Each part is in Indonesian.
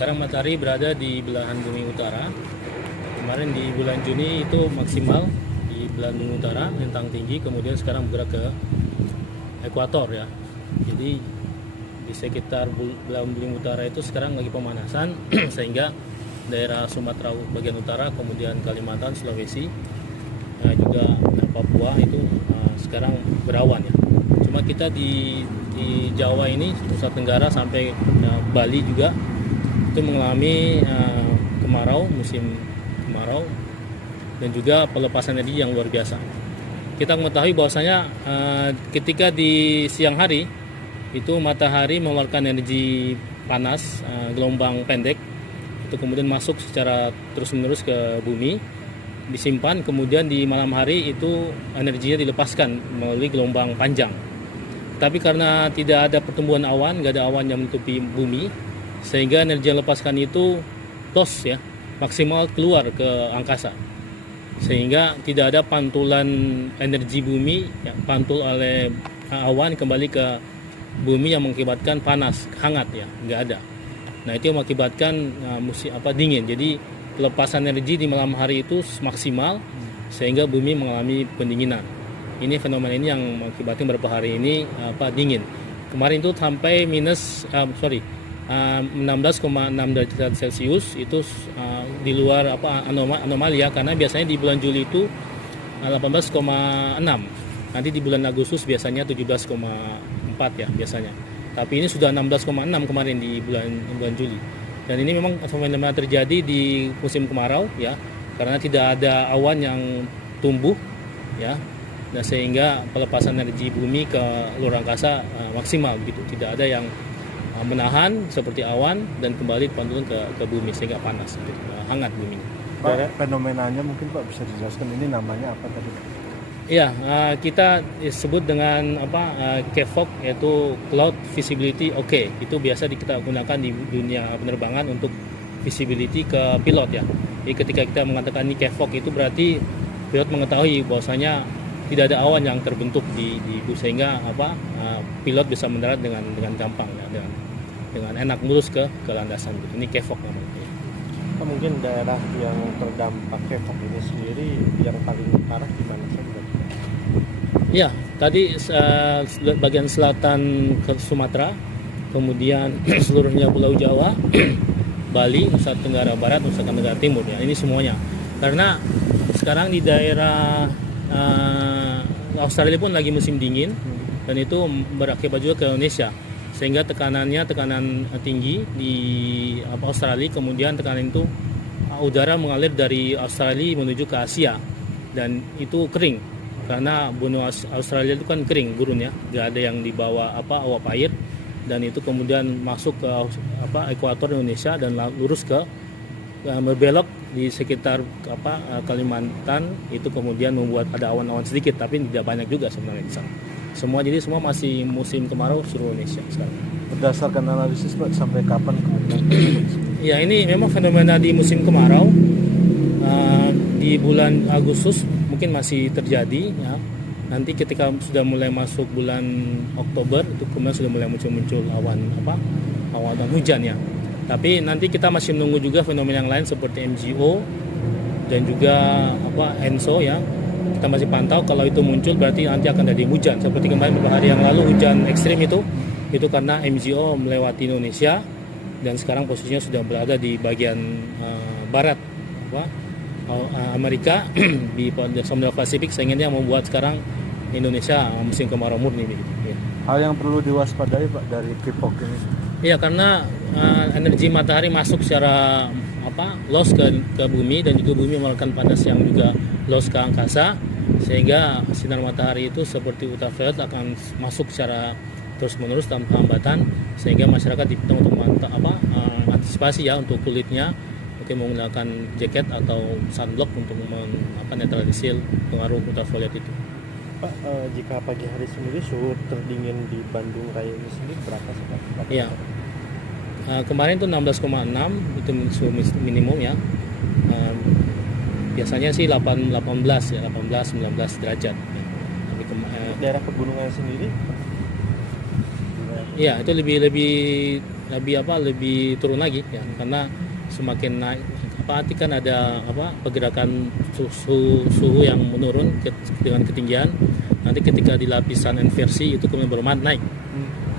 Sekarang matahari berada di belahan bumi utara. Kemarin di bulan Juni itu maksimal di belahan bumi utara, lintang tinggi, kemudian sekarang bergerak ke ekuator ya. Jadi di sekitar belahan bumi utara itu sekarang lagi pemanasan sehingga daerah Sumatera bagian utara, kemudian Kalimantan, Sulawesi, juga Papua itu sekarang berawan ya. Cuma kita di Jawa ini, Nusa Tenggara sampai Bali juga itu mengalami kemarau, musim kemarau, dan juga pelepasan energi yang luar biasa. Kita mengetahui bahwasanya ketika di siang hari itu matahari mengeluarkan energi panas, gelombang pendek, itu kemudian masuk secara terus-menerus ke bumi, disimpan, kemudian di malam hari itu energinya dilepaskan melalui gelombang panjang. Tapi karena tidak ada pertumbuhan awan, nggak ada awan yang menutupi bumi, sehingga energi yang lepaskan itu loss ya, maksimal keluar ke angkasa, sehingga tidak ada pantulan energi bumi yang pantul oleh awan kembali ke bumi yang mengakibatkan panas, hangat ya, nggak ada. Nah itu yang mengakibatkan dingin. Jadi pelepasan energi di malam hari itu maksimal sehingga bumi mengalami pendinginan. Ini fenomena ini yang mengakibatkan beberapa hari ini dingin. Kemarin itu sampai 16,6 derajat Celcius, itu di luar anomali ya, karena biasanya di bulan Juli itu 18,6. Nanti di bulan Agustus biasanya 17,4 ya biasanya. Tapi ini sudah 16,6 kemarin di bulan Juli. Dan ini memang fenomena terjadi di musim kemarau ya, karena tidak ada awan yang tumbuh ya. Dan sehingga pelepasan energi bumi ke luar angkasa maksimal gitu. Tidak ada yang menahan seperti awan dan kembali pantulkan ke bumi sehingga panas gitu, hangat bumi. Pak, fenomenanya mungkin Pak bisa dijelaskan, ini namanya apa tadi? Iya, kita sebut dengan CVOC, yaitu Cloud Visibility OK. Itu biasa kita gunakan di dunia penerbangan untuk visibility ke pilot ya. Jadi ketika kita mengatakan ini CVOC, itu berarti pilot mengetahui bahwasanya tidak ada awan yang terbentuk di sehingga pilot bisa mendarat dengan gampang ya, dengan enak mulus ke landasan gitu. Ini CVOC namanya. Mungkin daerah yang terdampak CVOC ini sendiri yang paling parah di mana saja? Ya, tadi bagian selatan ke Sumatera, kemudian seluruhnya Pulau Jawa, Bali, Nusa Tenggara Barat, Nusa Tenggara Timur ya. Ini semuanya. Karena sekarang di daerah Australia pun lagi musim dingin dan itu berakibat juga ke Indonesia, sehingga tekanan tinggi di Australia, kemudian tekanan itu udara mengalir dari Australia menuju ke Asia dan itu kering karena benua Australia itu kan kering gurun ya, nggak ada yang dibawa uap air, dan itu kemudian masuk ke ekuator Indonesia dan lurus ke berbelok di sekitar Kalimantan, itu kemudian membuat ada awan-awan sedikit tapi tidak banyak juga sebenarnya di sana. Semua masih musim kemarau seluruh Indonesia sekarang. Berdasarkan analisis Pak, sampai kapan kemudian? Ya, ini memang fenomena di musim kemarau. Di bulan Agustus mungkin masih terjadi ya. Nanti ketika sudah mulai masuk bulan Oktober itu kemudian sudah mulai muncul awan hujan ya. Tapi nanti kita masih menunggu juga fenomena yang lain seperti MGO dan juga ENSO ya. Kita masih pantau, kalau itu muncul berarti nanti akan ada hujan. Seperti kemarin beberapa hari yang lalu hujan ekstrim itu karena MGO melewati Indonesia dan sekarang posisinya sudah berada di bagian barat Amerika di Samudra Pasifik, sehingga dia membuat sekarang Indonesia musim kemarau murni gitu. Ya. Hal yang perlu diwaspadai Pak dari CVOC ini? Iya, karena energi matahari masuk secara loss ke bumi, dan juga bumi mengeluarkan panas yang juga loss ke angkasa, sehingga sinar matahari itu seperti ultraviolet akan masuk secara terus-menerus tanpa hambatan, sehingga masyarakat diminta untuk antisipasi ya untuk kulitnya, mungkin menggunakan jaket atau sunblock untuk netralisir pengaruh ultraviolet itu. Pak, jika pagi hari sendiri suhu terdingin di Bandung Raya ini sendiri berapa sih Pak? Iya. Kemarin itu 16,6 itu suhu minimum ya. Biasanya sih 18 ya, 18-19 derajat. Tapi daerah pegunungan sendiri? Iya, itu lebih lebih turun lagi ya, karena semakin naik arti kan ada pergerakan suhu yang menurun dengan ketinggian. Nanti ketika di lapisan inversi itu kemudian baru naik.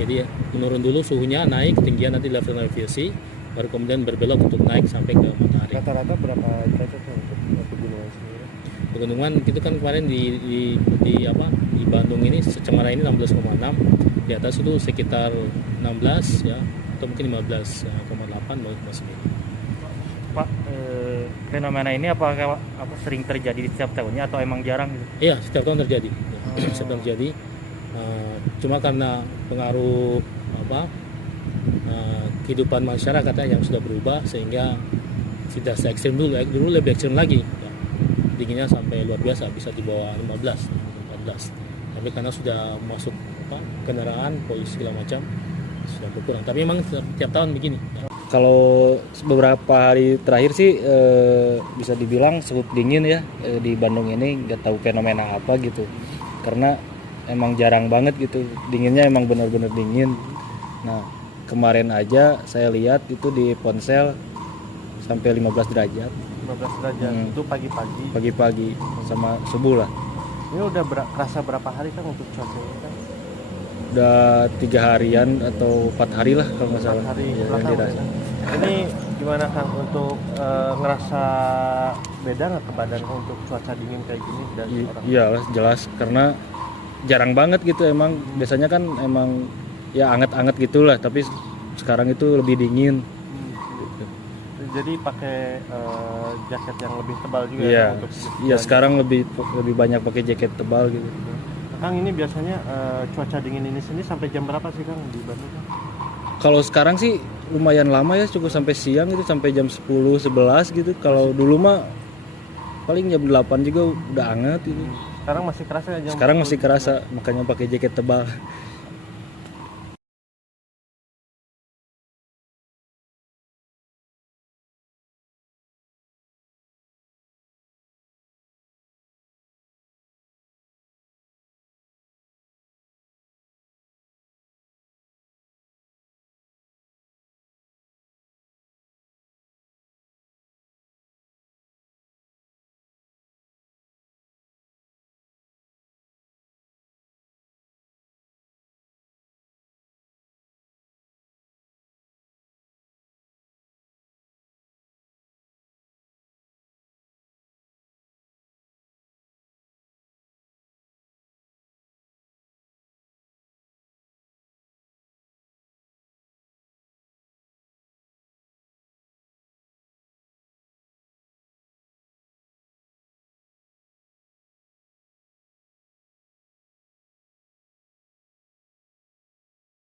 Jadi menurun dulu suhunya, naik ketinggian, nanti lapisan inversi baru kemudian berbelok untuk naik sampai ke matahari. Rata-rata berapa derajat untuk pegunungan sendiri? Pegunungan itu kan kemarin di Bandung ini Cemara ini 16,6, di atas itu sekitar 16 ya, atau mungkin 15,8 masih. Pak, fenomena ini apa sering terjadi di setiap tahunnya atau emang jarang gitu? Iya, setiap tahun terjadi. Setiap tahun terjadi. Cuma karena pengaruh kehidupan masyarakat yang sudah berubah sehingga tidak se-ekstrim dulu. Dulu lebih ekstrim lagi. Dinginnya sampai luar biasa, bisa di bawah 15, 14. Tapi karena sudah masuk kendaraan, polusi segala macam, sudah berkurang. Tapi memang setiap tahun begini. Kalau beberapa hari terakhir sih bisa dibilang cukup dingin ya di Bandung ini, nggak tahu fenomena apa gitu, karena emang jarang banget gitu dinginnya, emang benar-benar dingin. Nah kemarin aja saya lihat itu di ponsel sampai 15 derajat. 15 derajat itu pagi-pagi. Pagi-pagi sama subuh lah. Ini udah kerasa berapa hari kan untuk cuaca ini kan? Udah 3 harian atau 4 hari lah kalau nggak salah. 4 hari ya, belakang ya. Ini gimana Kang untuk ngerasa beda nggak ke badan untuk cuaca dingin kayak gini dari orang? Iya jelas, karena jarang banget gitu emang. Biasanya kan emang ya anget-anget gitulah, tapi sekarang itu lebih dingin. Gitu. Jadi pakai jaket yang lebih tebal juga Iya, ya, untuk iya sekarang lebih banyak pakai jaket tebal gitu. Kang, ini biasanya cuaca dingin ini sendiri sampai jam berapa sih Kang di Bandung? Kalau sekarang sih lumayan lama ya, cukup sampai siang gitu, sampai jam 10-11 gitu. Kalau dulu mah paling jam 8 juga udah anget gitu. Sekarang masih kerasa ya jam Sekarang 10? masih kerasa, makanya pakai jaket tebal.